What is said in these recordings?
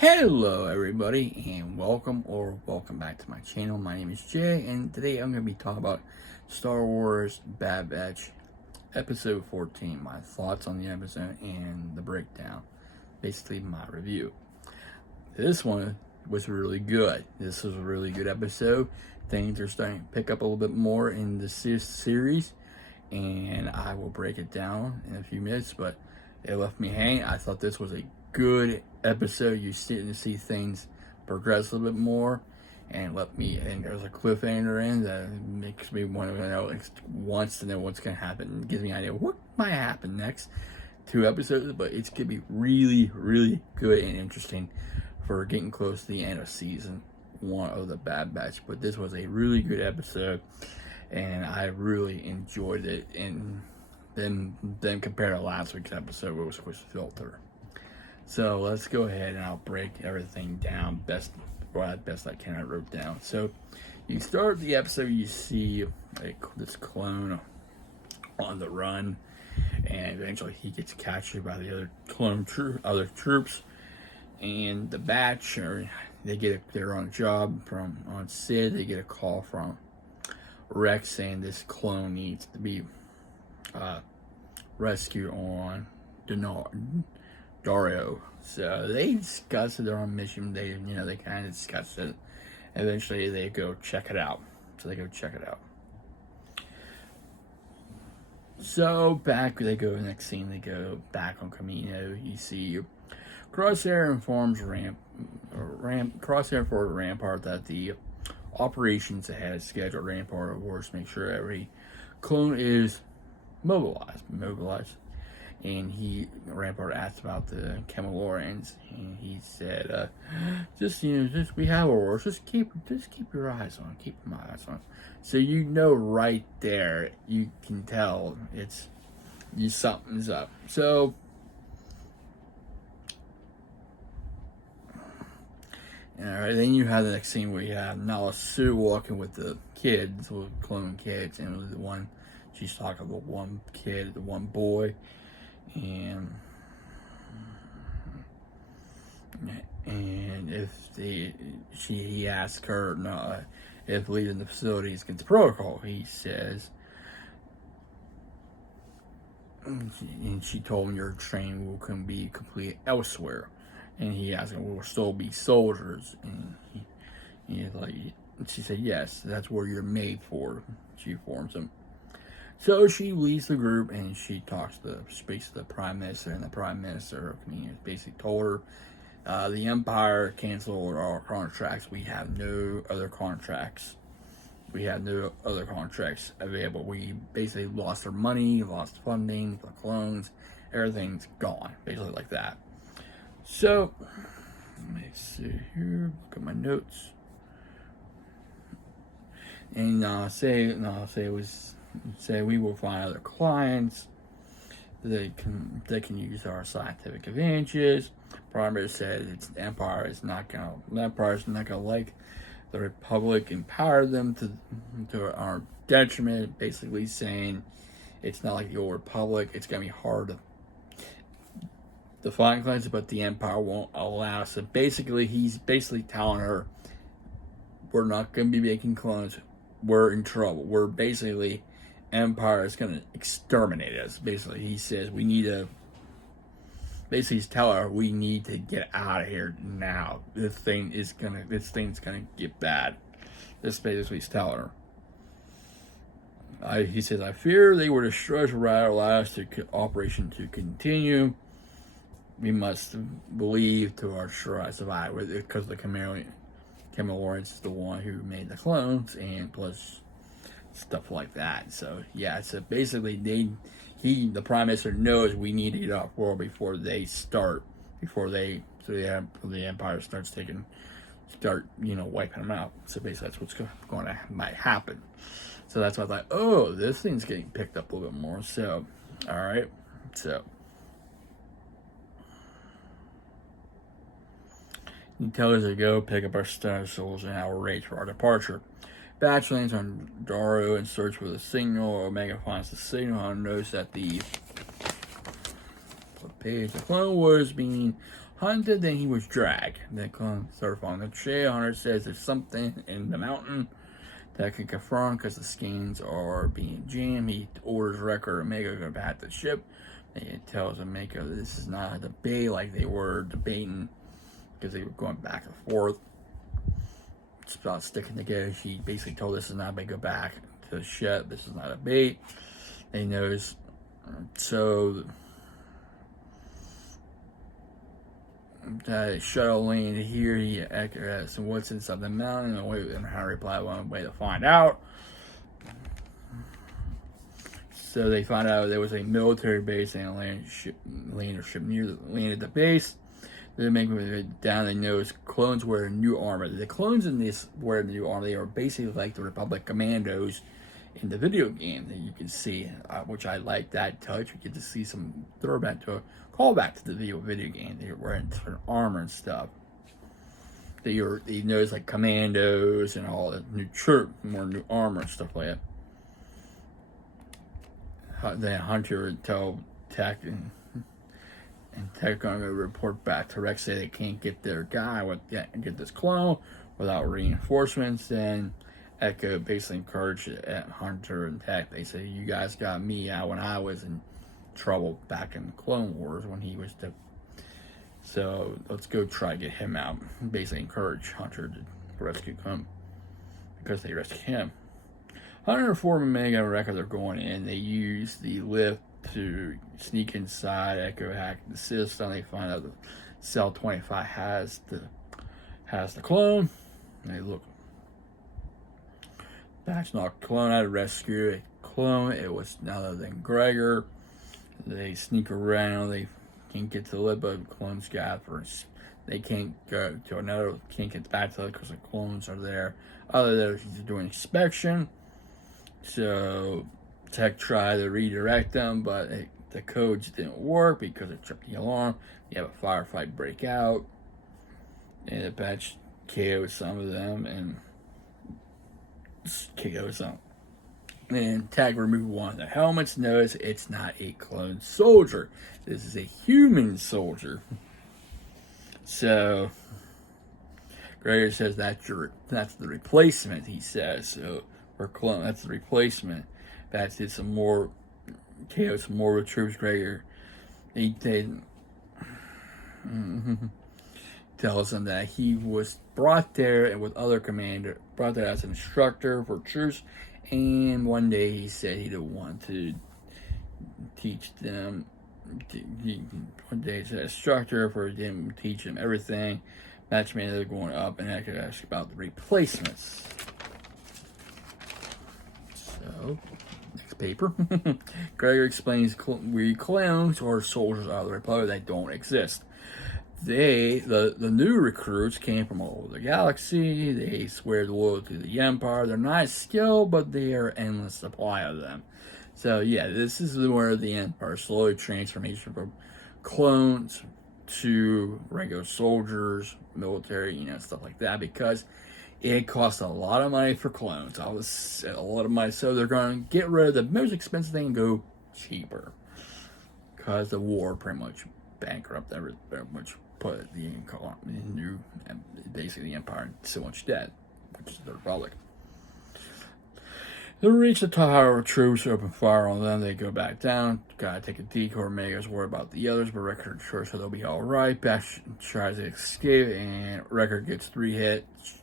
Hello everybody and welcome back to my channel. My name is Jay and today I'm going to be talking about Star Wars Bad Batch episode 14, my thoughts on the episode and the breakdown, basically my review. This one was really good. This was a really good episode. Things are starting to pick up a little bit more in the series and I will break it down in a few minutes, but it left me hanging. I thought this was a good episode. You're starting to see things progress a little bit more, and there's a cliffhanger in that makes me want to know, wants to know what's going to happen. It gives me an idea what might happen next 2 episodes, but it's going to be really, really good and interesting for getting close to the end of season 1 of the Bad Batch. But this was a really good episode, and I really enjoyed it. And then compared to last week's episode, which was Filter. So let's go ahead and I'll break everything down best I can. I wrote down. So you start the episode, you see this clone on the run, and eventually he gets captured by the other troops, and the batch, they're on a job on Sid. They get a call from Rex saying this clone needs to be rescued on Dario. So they discuss it. They're on mission. They kind of discuss it. Eventually, they go check it out. So next scene, they go back on Camino. You see Crosshair informs Rampart that the operations ahead of schedule. Rampart, of course, make sure every clone is mobilized. And Rampart asked about the Camellorians, and he said, just we have orders. Just keep your eyes on. Keep my eyes on. So right there, you can tell something's up. So alright, then you have the next scene where you have Nala Sue walking with the kids, with clone kids, and the one she's talking about one kid, the one boy. And he asked her if leaving the facility is against protocol. He says, and she told him your training can be completed elsewhere. And he asked him, will still be soldiers? And she said, yes, that's where you're made for. She informs him. So she leaves the group and she speaks to the Prime Minister, and the Prime Minister basically told her the Empire canceled our contracts. We have no other contracts. Available. We basically lost our money, lost funding, the clones, everything's gone. Basically like that. So let me see here. Look at my notes. And say we will find other clients that can use our scientific advantages. Primer said the Empire is not gonna like the Republic empower them to our detriment. Basically saying it's not like the old Republic. It's gonna be hard to find clients, but the Empire won't allow us. So basically, he's telling her we're not gonna be making clones. We're in trouble. Empire is going to exterminate us. Basically, he says he's telling her we need to get out of here now. This thing's gonna get bad. This basically he's telling her. He says, I fear they will destroy us rather allow us operation to continue. We must believe to our sure I survive because the Camellorians is the one who made the clones, and plus stuff like that. So yeah, so basically the Prime Minister knows we need to get off world before the Empire starts wiping them out. So basically that's what's might happen. So that's why I thought, oh, this thing's getting picked up a little bit more. So alright, so he tells us to go pick up our Star Souls and our race for our departure. Batch lands on Dario and search for the signal. Omega finds the signal and notices that the Clone Wars being hunted, then he was dragged. Then clone started following the trail. Hunter says there's something in the mountain that can confirm because the scans are being jammed. He orders Wrecker and Omega to go back to the ship. He tells Omega this is not a debate like they were debating because they were going back and forth. It's about sticking together. She basically told this is not going to go back to the ship. This is not a bait. They knows. So the shuttle landed here. He asked what's inside the mountain. And Hunter replied, one way to find out. So they found out there was a military base and a landed ship landed the base. They make it down. They notice clones wearing new armor. The clones in this wear new armor. They are basically like the Republic commandos in the video game that you can see, which I like that touch. We get to see some throwback to a callback to the video game. They're wearing different armor and stuff. You notice like commandos and all the new more new armor and stuff like that. Then Hunter would tell Tech and Tech going to report back to Rex, say they can't get their guy get this clone without reinforcements. Then Echo basically encouraged Hunter and Tech. They say, you guys got me out when I was in trouble back in the Clone Wars when he was so let's go try to get him out. Basically encourage Hunter to rescue him because they rescued him. Hunter and Omega and Wrecker, they're going in. They use the lift to sneak inside. Echo hack the system. They find out that Cell 25 has the clone. They look. Batch knocked clone out to rescue a clone. It was none other than Gregor. They sneak around. They can't get to the lip, but the clones got first. They can't go to another. Can't get back to it because the clones are there. Other than he's doing inspection. So Tech tried to redirect them, but the codes didn't work because it tripped the alarm. You have a firefight break out, and the Batch KO'd some of them and KO'd some. And Tech removed one of the helmets. Notice it's not a clone soldier. This is a human soldier. So Gregor says that's the replacement. He says so. For clone, that's the replacement. Batch did some more, KO'd some more with troops. Gregor, he tells them that he was brought there and with other brought there as an instructor for troops. And one day he said he didn't want to teach them. One day he said instructor for didn't teach them everything. Batch man, they're going up, and I could ask about the replacements. So, next paper. Gregor explains we clones or soldiers out of the Republic that don't exist. The new recruits came from all over the galaxy. They swear loyalty to the Empire. They're not skilled, but they are endless supply of them. So yeah, this is where the Empire slowly transformation from clones to regular soldiers, military, stuff like that, because it costs a lot of money for clones. A lot of money, so they're going to get rid of the most expensive thing and go cheaper. Because the war pretty much bankrupted very much, put basically the Empire in so much debt, which is the Republic. They reach the tower, troops open fire on them. They go back down. Gotta take a detour. Omega's worried about the others, but Wrecker sure so they'll be alright. Batch tries to escape, and Wrecker gets 3 hits.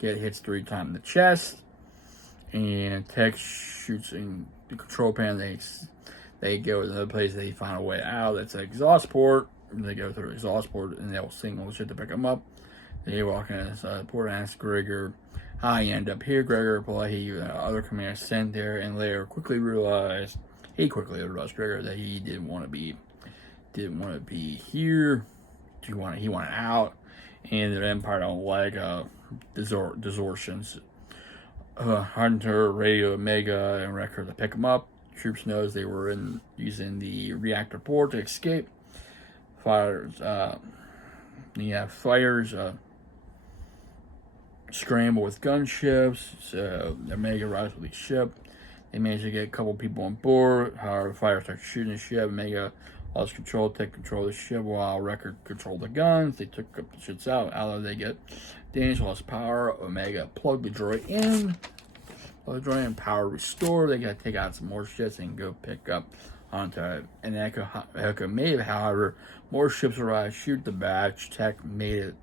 Hits 3 times in the chest, and Tech shoots in the control panel. They go to another place. They find a way out. That's an exhaust port. They go through the exhaust port, and they'll signal shit to pick them up. They walk in the port and ask Gregor how he ended up here. Gregor replied he other commanders sent there, and later quickly realized Gregor that he didn't want to be here. He wanted out, and the Empire don't like distortions. Hunter, Radio, Omega, and Wrecker to pick them up. Troops knows they were using the reactor port to escape. Fighters scramble with gunships. So Omega rides with the ship. They manage to get a couple people on board. However, fighters start shooting the ship. Omega lost control, take control of the ship while Wrecker controlled the guns. They took up the shits out. Out of they get damage, lost power. Omega plugged the droid in. Plug the droid in, power restored. They got to take out some more ships and go pick up Hunter. And Echo made it, however, more ships arrived, shoot the batch. Tech made it,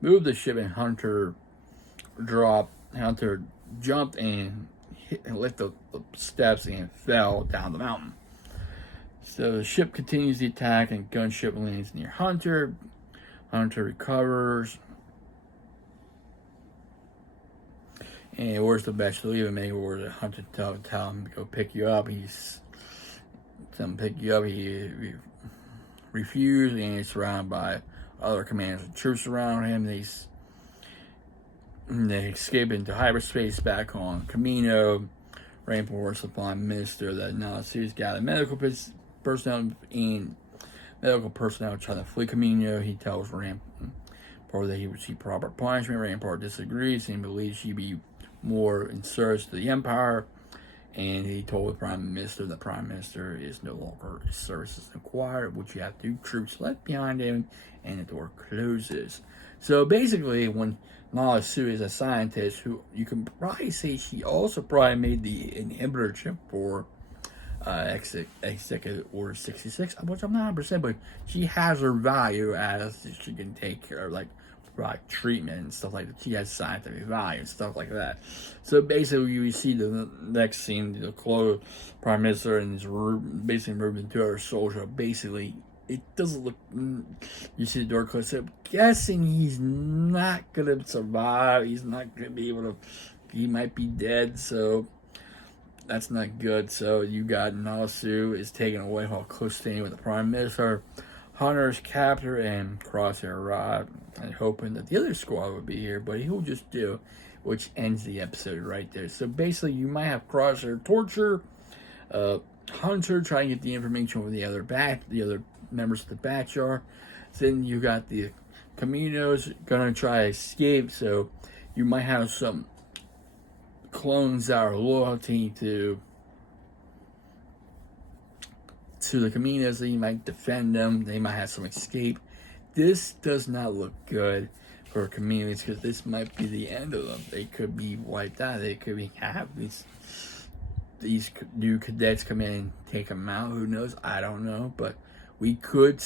moved the ship, and Hunter jumped and lifted the steps and fell down the mountain. So the ship continues the attack, and gunship lands near Hunter. Hunter recovers. And orders the batch to leave, and maybe orders Hunter to tell him to go pick you up. He refused, and he's surrounded by other commanders and troops around him. They escape into hyperspace back on Camino. Rampart supply minister that now sees gathered medical personnel trying to flee Camino. He tells Rampart that he would see proper punishment. Rampart disagrees and believes she'd be more in service to the Empire. And he told the Prime Minister that Prime Minister is no longer services required, which you have 2 troops left behind him, and the door closes. So basically, when Nala Su is a scientist who you can probably say she also probably made the inhibitor chip for Executive Order 66, which I'm not 100%, but she has her value as she can take care of like treatment and stuff like that. She has scientific value and stuff like that. So basically, you see the next scene, the close Prime Minister and his basically moved into her soldier. Basically, it doesn't look. You see the door close. So I'm guessing he's not gonna survive. He's not gonna be able to. He might be dead. So that's not good. So you got Nala Su is taken away while close standing with the Prime Minister. Hunter's captor and Crosshair arrive, and hoping that the other squad would be here, but he'll just do, which ends the episode right there. So basically, you might have Crosshair torture, Hunter trying to get the information from the other members of the batch are. Then you got the Caminos gonna try to escape, so you might have some clones that are loyalty to the Caminos. They might defend them. They might have some escape. This does not look good for Caminos because this might be the end of them. They could be wiped out. They could have these new cadets come in and take them out. Who knows? I don't know. But we could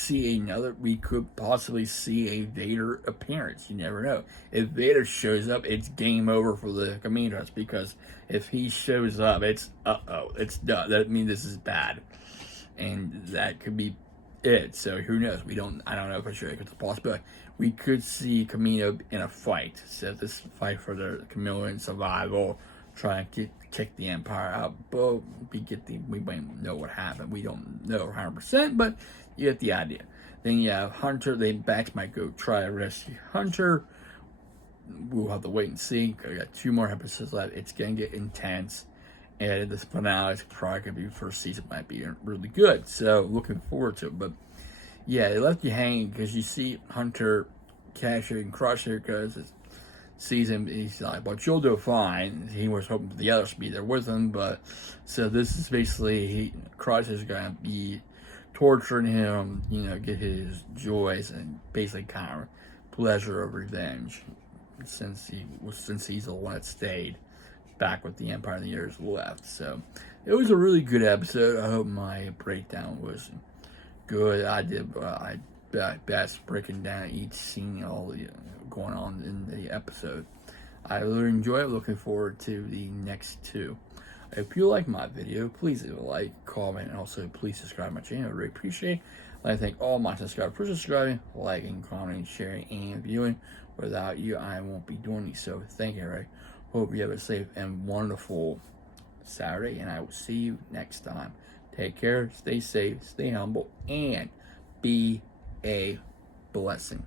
possibly see a Vader appearance. You never know. If Vader shows up, it's game over for the Caminos, because if he shows up, it's it's done. That means this is bad. And that could be it. So who knows? I don't know for sure. It's a possibility. We could see Camino in a fight. So this fight for the Caminoan survival, trying to kick the Empire out. But we might know what happened. We don't know 100%, but you get the idea. Then you have Hunter. The batch might go try to rescue Hunter. We'll have to wait and see. We got 2 more episodes left. It's gonna get intense. And this finale is probably going to be first season, might be really good. So looking forward to it. But yeah, it left you hanging because you see Hunter capturing Crosshair because it sees him. He's like, "But you'll do fine." He was hoping for the others to be there with him, but so this is basically Crosshair's going to be torturing him. Get his joys and basically kind of pleasure of revenge since he's the one that stayed back with the Empire in the years left. So it was a really good episode. I hope my breakdown was good. I did my best breaking down each scene, all the going on in the episode. I really enjoyed it. Looking forward to the next 2. If you like my video, please leave a like, comment, and also please subscribe to my channel. I really appreciate it. I'd like to thank all my subscribers for subscribing, liking, commenting, sharing, and viewing. Without you, I won't be doing these. So thank you, everybody. Hope you have a safe and wonderful Saturday, and I will see you next time. Take care, stay safe, stay humble, and be a blessing.